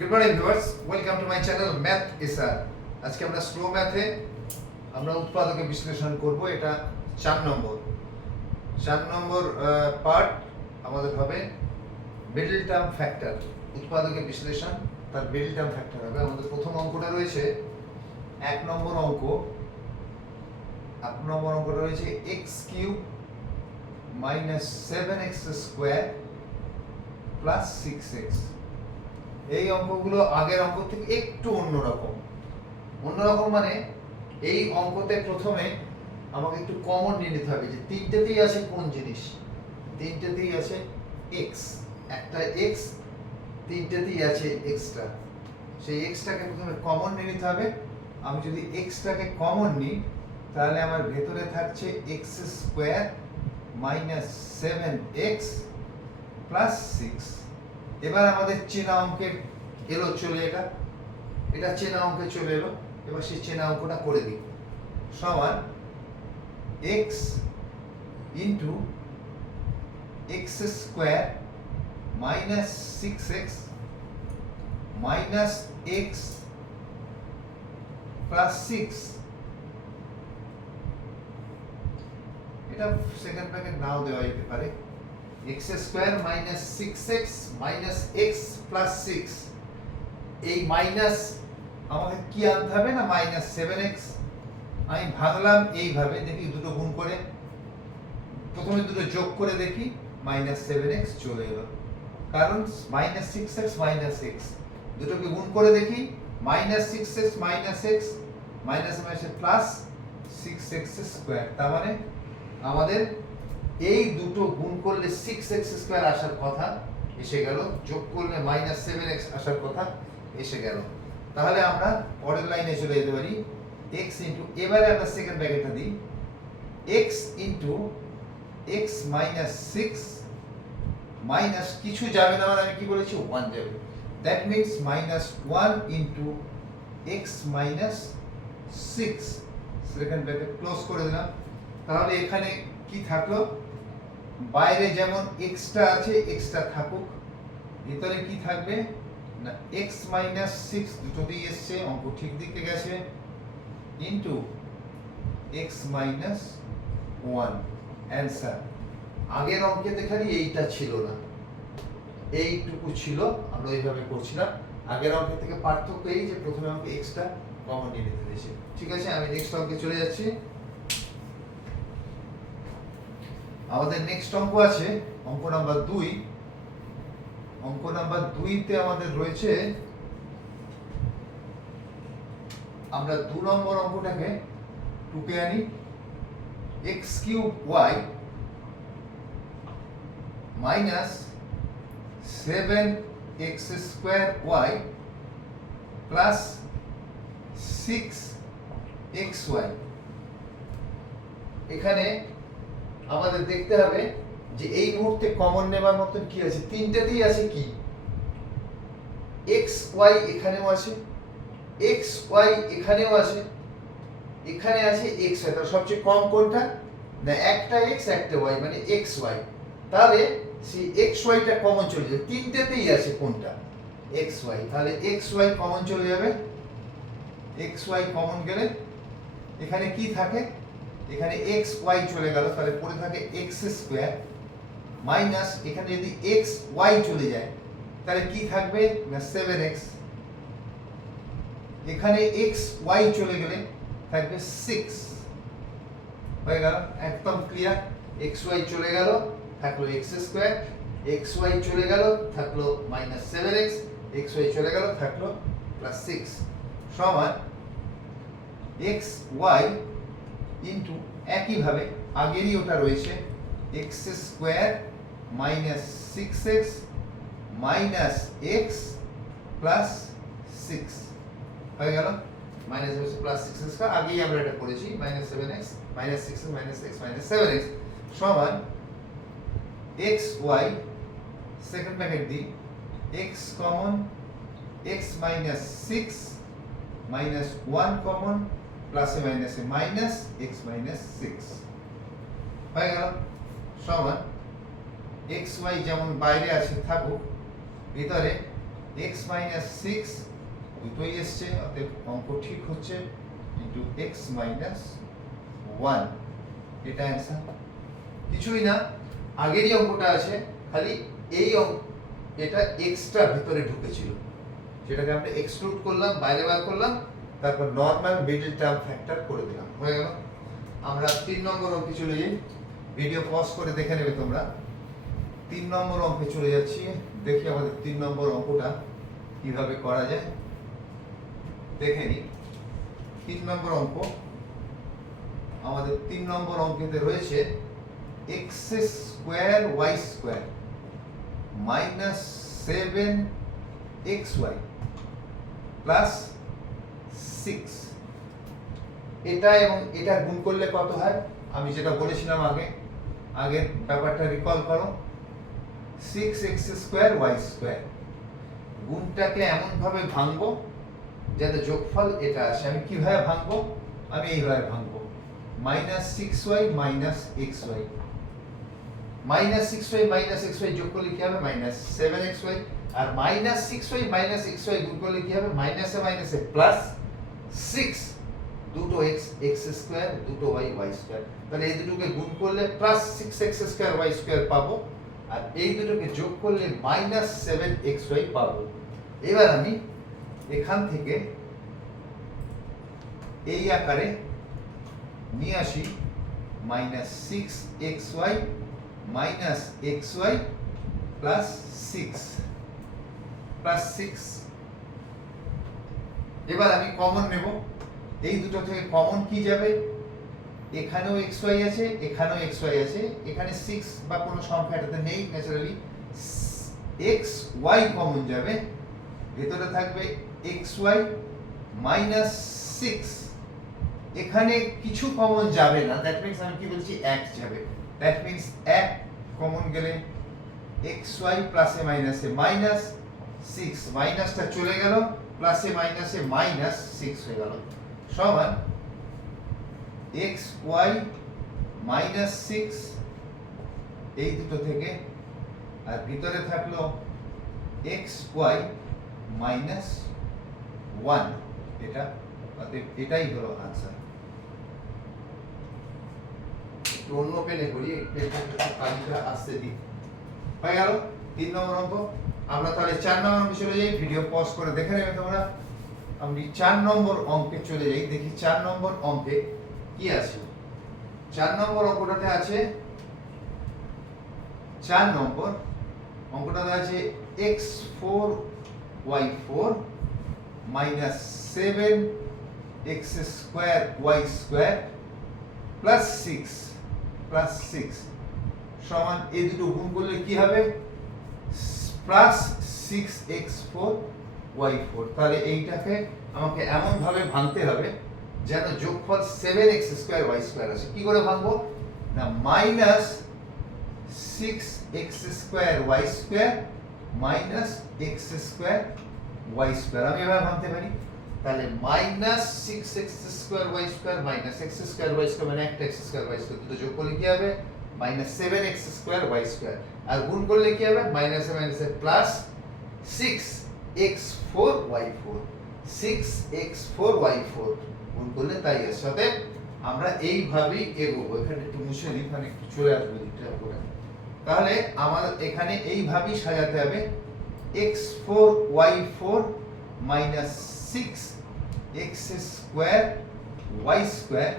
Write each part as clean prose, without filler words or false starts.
Good morning viewers, welcome to my channel math SR. আজকে আমরা slow ম্যাথে আমরা উৎপাদকে বিশ্লেষণ করব। এটা 4 নম্বর পার্ট আমাদের হবে মিডল টার্ম ফ্যাক্টর। উৎপাদকের বিশ্লেষণ তার মিডল টার্ম ফ্যাক্টর হবে। আমাদের প্রথম অঙ্কটা রয়েছে 1 নম্বর অঙ্ক। 1 নম্বর অঙ্কটা রয়েছে x³ - 7x² + 6x। এই অঙ্কগুলো আগের অঙ্ক থেকে একটু অন্যরকম মানে এই অঙ্কতে প্রথমে আমাকে একটু কমন নিয়ে নিতে হবে যে তিনটেতেই আছে কোন জিনিস, তিনটেতেই আছে x, একটা x, তিনটেতেই আছে এক্সট্রা। সেই এক্সটাকে প্রথমে কমন নিয়ে নিতে হবে। আমি যদি এক্সটাকে কমন নিই তাহলে আমার ভেতরে থাকছে x² - 7x + 6। এবার আমাদের চেনা অঙ্কের এলো চলে, এটা চেনা অঙ্কে চলে এলো। এবার সেই চেনা অঙ্কটা করে দিই। সমান x into x² - 6x minus x plus 6। এটা সেকেন্ড ব্র্যাকেট নাও দেওয়া যেতে পারে। x² - 6x minus x plus 6। এই মাইনাস আমাকে কি আনতে হবে না -7x। আমি ভাঙলাম এইভাবে, দেখি দুটো গুণ করে, প্রথমে দুটো যোগ করে দেখি -7x চলে এলো, কারণ -6x মাইনাস x। দুটোকে গুণ করে দেখি -6x minus x minus plus 6x²। তার মানে আমাদের এই দুটো গুণ করলে 6x² আসার কথা এসে গেল, যোগ করলে -7x আসার কথা এসে গেল। তাহলে আমরা পরের লাইনে চলে যেতে পারি। x ইন্টু, এবারে আমরা সেকেন্ড ব্র্যাকেটটা দিই, x into x minus 6 minus কিছু যাবে না, মানে আমি কি বলেছি 1 যাবে। That means -1 into x minus 6। Second bracket close করে দিলাম। তাহলে এখানে কি থাকলো, বাইরে যেমন এক্সটা আছে এক্সটা থাকুক, ভিতরে কি থাকবে না x মাইনাস 6, দুটোতেই এসছে, অঙ্ক ঠিক দিকে গেছে, ইন্টু x মাইনাস 1। অ্যান্সার। আগের অঙ্কেতে খালি এইটা ছিল না, এইটুকু ছিল, আমরা এইভাবে করছিলাম। আগের অঙ্কের থেকে পার্থক্য এই যে প্রথমে আমাকে এক্সটা কমন নিয়ে নিতে দিয়েছে। ঠিক আছে, আমি নেক্সট অঙ্কে চলে যাচ্ছি। আমাদের নেক্সট অঙ্ক আছে অঙ্ক নাম্বার 2। অঙ্ক নাম্বার 2তে আমাদের রয়েছে, আমরা 2 নম্বর অঙ্কটাকে টুকে আনি, x³ y minus 7x² y plus 6xy। এখানে আমাদের দেখতে হবে যে এই মুহূর্তে কমন নেবার মতন কি আছে, তিনটেতেই আছে কি xy, এখানেও আছে xy, এখানেও আছে, এখানে আছে xy। তার সবচেয়ে কম কোনটা না একটা x একটা y, মানে xy। তাহলে সেই xy-টা কমন চলে যাবে, তিনটেতেই আছে কোনটা xy। তাহলে xy কমন চলে যাবে, xy কমন গেলে এখানে কি থাকে, এখানে xy চলে গেল, তাহলে পড়ে থাকে x² মাইনাস, এখানে যদি xy চলে যায় তাহলে কি থাকবে না 7x। এখানে xy চলে গেলে থাকবে 6। হয়ে গেল, একদম ক্লিয়ার। xy চলে গেল থাকলো x², xy চলে গেল থাকলো -7x, xy চলে গেল থাকলো +6 সমান xy ইন্টু, একইভাবে আগেরই ওটা রয়েছে x² minus 6x minus x plus 6। হয়ে গেল, মাইনাস প্লাস 6x, আগেই আমরা এটা করেছি, -7x minus 6x minus x minus 7x সমান xy, সেকেন্ড ব্র্যাকেট দিই, x common, x minus 6 minus 1 common, প্লাসে মাইনাসে মাইনাস x মাইনাস 6। হয়ে গেল, সমান xy যেমন বাইরে আছে থাকুক, ভিতরে x মাইনাস সিক্স দুটোই এসছে, অতএব অঙ্ক ঠিক হচ্ছে, ইন্টু এক্স মাইনাস ওয়ান, এটা অ্যান্সার। কিছুই না, আগেরই অঙ্কটা আছে, খালি এই এটা এক্সট্রা ভিতরে ঢুকেছিল, সেটাকে আমরা এক্সক্লুড করলাম, বাইরে বার করলাম, তারপর নর্মাল মিডল টার্ম ফ্যাক্টর করে দিলাম, হয়ে গেল। আমরা 3 নম্বর অঙ্কে চলে যাই, ভিডিও পজ করে দেখে নেবে তোমরা। 3 নম্বর অঙ্কে চলে যাচ্ছি, দেখি আমাদের 3 নম্বর অঙ্কটা কিভাবে করা যায় দেখে নিই। 3 নম্বর অঙ্ক আমাদের 3 নম্বর অঙ্কেতে রয়েছে x square y square minus 7xy plus 6, এটা এবং এটা গুণ করলে কত হয়? আমি যেটা বলেছিলাম আগের ব্যাপারটা রিকল করো। 6x স্কোয়ার y স্কোয়ার, গুণটাকে এমন ভাবে ভাঙবো যাতে যোগফল এটা আসে। আমি কিভাবে ভাঙবো? আমি এইভাবে ভাঙবো, minus 6y minus xy, minus 6y minus xy যোগ করলে কি হবে? মাইনাস 7xy, আর মাইনাস 6y মাইনাস xy গুণ করলে কি হবে? মাইনাসে মাইনাসে প্লাস 6, দুটো x x স্কয়ার, দুটো y y স্কয়ার, তাহলে এই দুটোকে গুণ করলে plus 6x square y square পাবো, আর এই দুটোকে যোগ করলে মাইনাস 7xy পাবো। এবার আমি এখান থেকে এই আকারে নিয়ে আসি minus 6xy minus xy plus 6, এবার আমি কমন নেব, এই দুটো থেকে কমন কি যাবে? এখানেও xy আছে, এখানেও xy আছে, এখানে 6 বা কোনো সংখ্যাটাতে নেই ন্যাচারালি, xy কমন যাবে, ভেতরে থাকবে xy মাইনাস 6, এখানে কিছু কমন যাবে না, দ্যাট মিন্স আমি কি বলছি 1 যাবে, দ্যাট মিন্স 1 কমন গেলে xy প্লাসে মাইনাসে মাইনাস 6, মাইনাসটা চলে গেল, প্লাসে মাইনাসে মাইনাস 6 হয়ে গেল, সমান xy মাইনাস 6 এই দুটো থেকে, আর ভিতরে থাকলো xy মাইনাস 1, এটা অতএব এটাই হলো आंसर। একটু অন্য পেনে করি, পেনটা কালিটা আসতে দিই, হয়ে গেল 3 নম্বর অঙ্ক। আমরা তাহলে 4 নম্বর অঙ্কে চলে যাই, ভিডিও পজ করে দেখে নেবে তোমরা। আমি 4 নম্বর অঙ্কে চলে যাই, দেখি 4 নম্বর অঙ্কে কি আছে। 4 নম্বর অঙ্কটাতে আছে, 4 নম্বর অঙ্কটাতে আছে x4 y4 minus 7x square y square plus 6 সমান এই দুটো গুণ করলে কি হবে? Plus 6x4 y4। তাহলে এইটাকে আমাকে এমন ভাবে ভাঙতে হবে যেন যোগফল 7x স্কয়ার y স্কয়ার আসে। কি করে ভাঙবো? না, minus 6x square y square minus x square y square, আমি এভাবে ভাঙতে পারি। তাহলে minus 6x square y square minus x square y square মানে একটা x স্কয়ার y স্কয়ার, দুটো যোগ করলে কি হবে? Minus 7x square y square, আর গুণ করলে কি হবে? মাইনাসে মাইনাসে plus 6x4 y4, 6x4 y4 গুণ করলে তাই আসে। অতএব আমরা এইভাবেই এগোবো। এখানে একটু মুছে নিই, এখানে একটু চলে আসবে দিকটা করে। তাহলে আমার এখানে এইভাবেই সাজাতে হবে, x4 y4 minus 6x square y square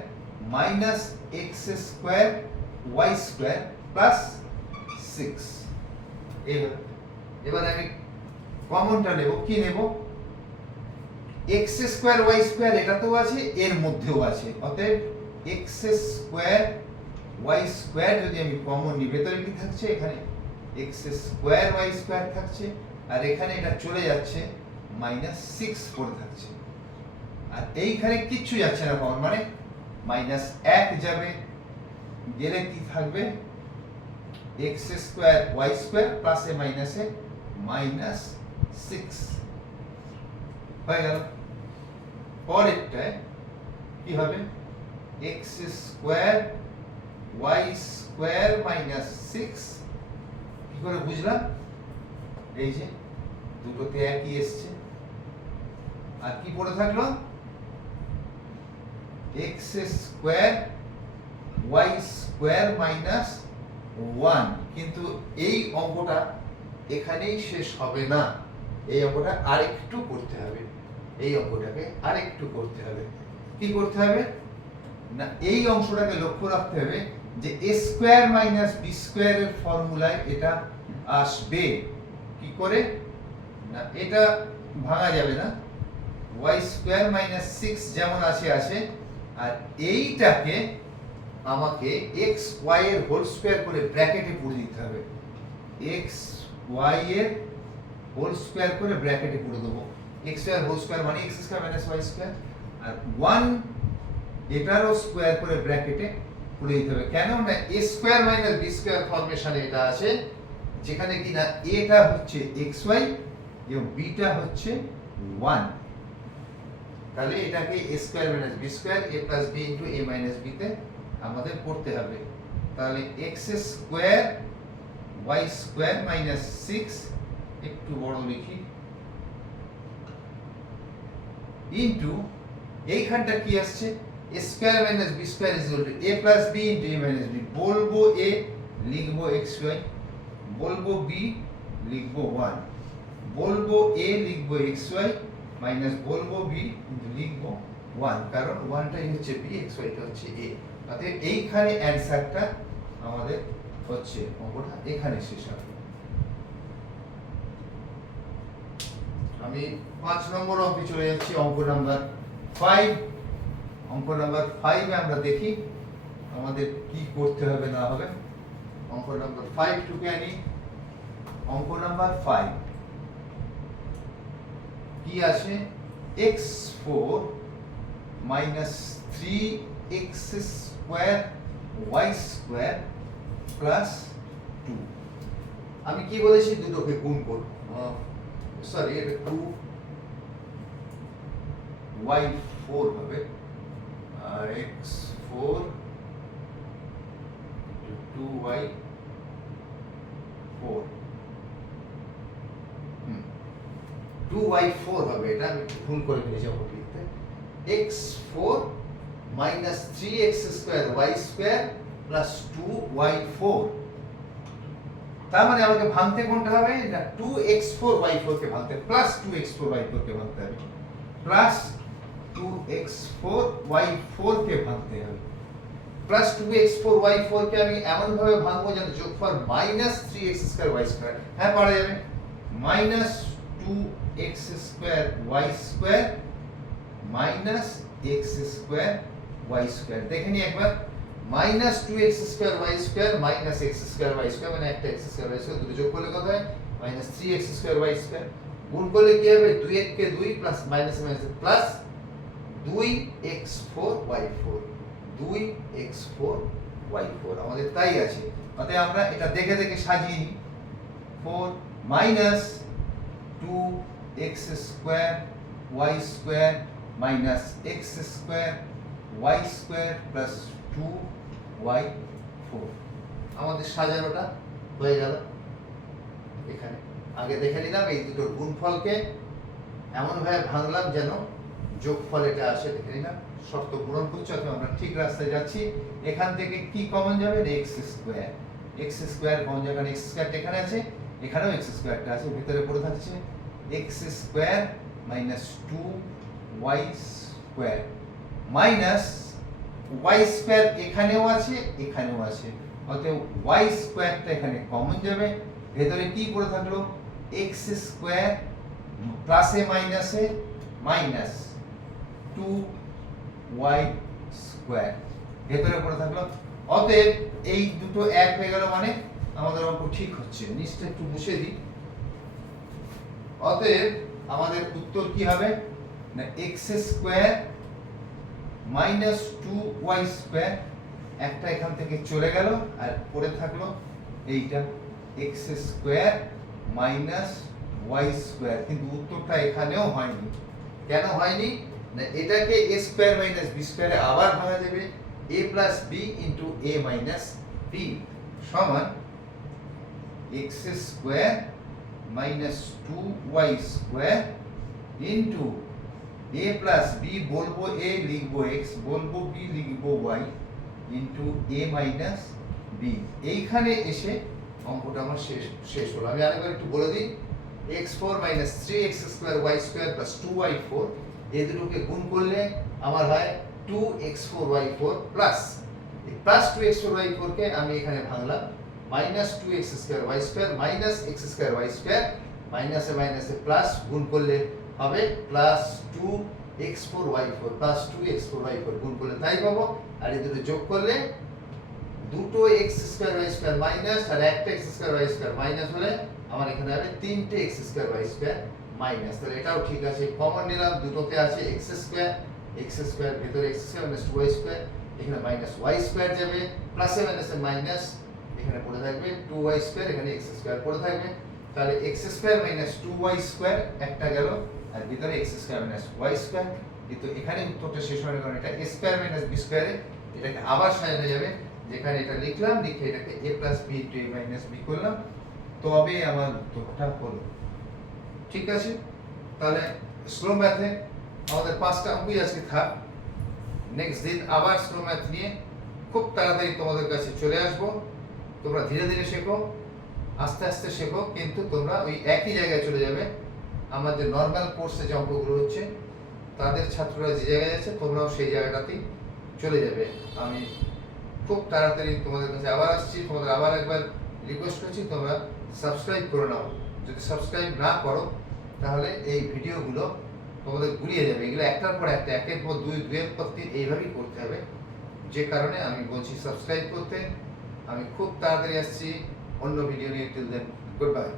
minus x square y square plus 6। এবার আমি কমনটা নেব, কি নেব? x স্কয়ার y স্কয়ার এটাতেও আছে, এর মধ্যেও আছে, অতএব x স্কয়ার y স্কয়ার যদি আমি কমন নিই, ভেতরে কি থাকছে? এখানে x স্কয়ার y স্কয়ার থাকছে, আর এখানে এটা চলে যাচ্ছে, মাইনাস 6 পড়ে থাকছে, আর এইখানে কিচ্ছু যাচ্ছে না কমন, মানে মাইনাস 1 যাবে, গেলে কি থাকবে? x স্কয়ার y স্কয়ার প্লাসে মাইনাসে মাইনাস 6 হয়ে গেল। পরেরটায় কি হবে? x square y square minus 6, কি করে বুঝলাম? এই যে দুটোতে একই এসছে। আর কি পড়ে থাকলো, x square y square minus 1। কিন্তু এই অঙ্কটা এখানেই শেষ হবে না, এই অঙ্কটা আরেকটু করতে হবে, এই অঙ্কটাকে আরেকটু করতে হবে। কি করতে হবে না, এই অংশটাকে লক্ষ্য রাখতে হবে যে a স্কয়ার মাইনাস b স্কয়ারের ফর্মুলায় এটা আসবে। কি করে না, এটা ভাঙা যাবে না, y স্কয়ার মাইনাস 6 যেমন আছে আছে, আর এইটাকে আমাকে x y এর হোল স্কয়ার করে ব্র্যাকেটে পুরে দিতে হবে। x y এর হোল স্কয়ার করে ব্র্যাকেটে পুরে দেবো। x স্কয়ার হোল স্কয়ার মানে x square minus y square, আর 1 এটারও স্কয়ার করে ব্র্যাকেটে পুরে দিতে হবে। কেন না a square minus b square ফরমেশনে এটা আছে, যেখানে কিনা a টা হচ্ছে xy এবং b টা হচ্ছে 1। তাহলে এটাকে a square minus b square a plus b into a মাইনাস b তে আমাদের করতে হবে। তাহলে x square y square minus 6, একটু বড় লিখি, ইনটু এইখানটা কি আসছে, a square minus b square is equal to a plus b into a মাইনাস b। বলবো a, লিখবো xy, বলবো b, লিখবো 1, বলবো a, লিখবো xy, মাইনাস বলবো b, লিখবো 1, কারণ 1টাই হচ্ছে b, xy টা হচ্ছে a। অতএব এইখানে অ্যানসারটা আমাদের হচ্ছে, অঙ্কটা এখানে শেষ হবে। আমি 5 নম্বর অঙ্কে চলে যাচ্ছি, অঙ্ক নাম্বার 5। অঙ্ক নাম্বার 5 এ আমরা দেখি আমাদের কি করতে হবে না হবে। অঙ্ক নাম্বার 5 টুকে আনি। অঙ্ক নাম্বার 5 কি আছে, x4 minus 3x square y square plus 2। আমি কি বলেছি, দুটোকে গুণ করব, সরি এটা 2y4 হবে, আর x4 2y4 2y4 হবে। এটা আমি ভুল করে ফেলেছি অঙ্ক লিখতে। x4 minus 3x square y square plus 2y4। তার মানে আমাকে ভাঙতে কোনটা হবে না, 2x4y4 কে ভাঙতে, প্লাস 2x4y4 কে ভাঙতে হবে, প্লাস 2x4y4 কে ভাঙতে হবে। প্লাস 2x4y4 কে আমি এমন ভাবে ভাঙবো যেন যোগফল minus 3x square y square, হ্যাঁ পারা যাবে, minus 2x square y square minus x square y square. দেখে নি একবার, minus 2x square y square minus x square y square, মানে একটা x স্কয়ার y স্কয়ার, দুটো যোগ করলে কত হয়, minus 3x square y square. গুণ করলে কি হবে, 2 কে 2 plus minus minus plus 2x4y4, 2x4y4 আমাদের তাই আছে। অতএব আমরা এটা দেখে দেখে সাজিয়ে নিই। 4 minus 2x square y square minus x square y square plus 2y4। আমাদের সাজানোটা হয়ে গেল। এখানে আগে দেখে নিলাম এই দুটোর গুণফলকে এমন ভাবে ভাঙলাম যেন যোগফল এটা আসে, দেখে নিলাম শর্ত পূরণ করছে, অথবা আমরা ঠিক রাস্তায় যাচ্ছি। এখান থেকে কি কমন যাবে, x square, x square common যাবে, x স্কয়ারটা এখানে আছে, এখানেও x স্কয়ারটা আছে, ভিতরে পড়ে থাকছে x square minus 2y square minus y square, এখানেও আছে এখানেও আছে, অতএব y স্কয়ারটা এখানে কমন যাবে। ভেতরে কি পড়ে থাকলো, x স্কয়ার প্লাসে মাইনাসে মাইনাস 2y স্কয়ার ভেতরে পড়ে থাকলো। অতএব এই দুটো এক হয়ে গেল, মানে আমাদের অঙ্ক ঠিক হচ্ছে। নিচটা একটু মুছে দিই। অতএব আমাদের উত্তর কি হবে না, x square minus 2y square, একটা এখান থেকে চলে গেল আর পড়ে থাকলো এইটা x square minus y square. কিন্তু উত্তরটা এখানেও হয়নি। কেন হয়নি না, এটাকে a স্কয়ার মাইনাস b স্কয়ারে আবার ভাঙা যাবে, a plus b into a মাইনাস b সমান x square minus 2y square into a প্লাস বি, বলবো a লিখবো x, বলবো b লিখবো y ইন্টু a মাইনাস বি। এইখানে এসে অঙ্কটা আমার শেষ হলো। আমি আরেকবার একটু বলে দিই, x4 minus 3x square y square plus 2y4, এই দুটোকে গুণ করলে আমার হয় 2x4y4 প্লাস এই প্লাস 2x4y4 কে আমি এখানে ভাঙলাম minus 2x square y square minus x square y square, মাইনাসে মাইনাসে প্লাস, গুণ করলে হবে প্লাস 2x4y4 প্লাস 2x4y4, গুণ করলে তাই পাবো। আর এই দুটো যোগ করলে দুটো x square y square minus আর একটা x square y square minus হলে আমার এখানে হবে তিনটে x square y square minus. তাহলে এটাও ঠিক আছে, কমন নিলাম, দুটোতে আছে x স্কোয়ার ভিতরে x square minus 2y square, এখানে মাইনাস y স্কোয়ার যাবে, প্লাসে মাইনাসে মাইনাস, এখানে পড়ে থাকবে 2y স্কোয়ার, এখানে x স্কোয়ার পড়ে থাকবে। তাহলে x square minus 2y square একটা গেল, আর ভিতরে x square minus y square. কিন্তু এখানে উত্তরটা শেষ হওয়ার কারণে এটা a স্কোয়ার মাইনাস b স্কোয়ারে এটাকে আবার সাজানো যাবে, যেখানে এটা লিখলাম, লিখে এটাকে a plus b into a মাইনাস b করলাম, তবে আমার উত্তরটা হলো। ঠিক আছে, তাহলে স্লো ম্যাথে আমাদের 5টা অঙ্কই আজকে থাক। নেক্সট দিন আবার স্লো ম্যাথ নিয়ে খুব তাড়াতাড়ি তোমাদের কাছে চলে আসবো। তোমরা ধীরে ধীরে শেখো, আস্তে আস্তে শেখো, কিন্তু তোমরা ওই একই জায়গায় চলে যাবে। আমাদের নর্মাল কোর্সে যে অঙ্কগুলো হচ্ছে তাদের ছাত্ররা যে জায়গায় আছে তোমরাও সেই জায়গাটাতেই চলে যাবে। আমি খুব তাড়াতাড়ি তোমাদের কাছে আবার আসছি। তোমাদের আবার একবার রিকোয়েস্ট করছি, তোমরা সাবস্ক্রাইব করে নাও। যদি সাবস্ক্রাইব না করো তাহলে এই ভিডিওগুলো তোমাদের গুলিয়ে যাবে। এগুলো একটার পর একটা, একের পর দুই, দুইয়ের পর তিন, এইভাবেই করতে হবে। যে কারণে আমি বলছি সাবস্ক্রাইব করতে। আমি খুব তাড়াতাড়ি আসছি অন্য ভিডিও নিয়ে। Till then, good by.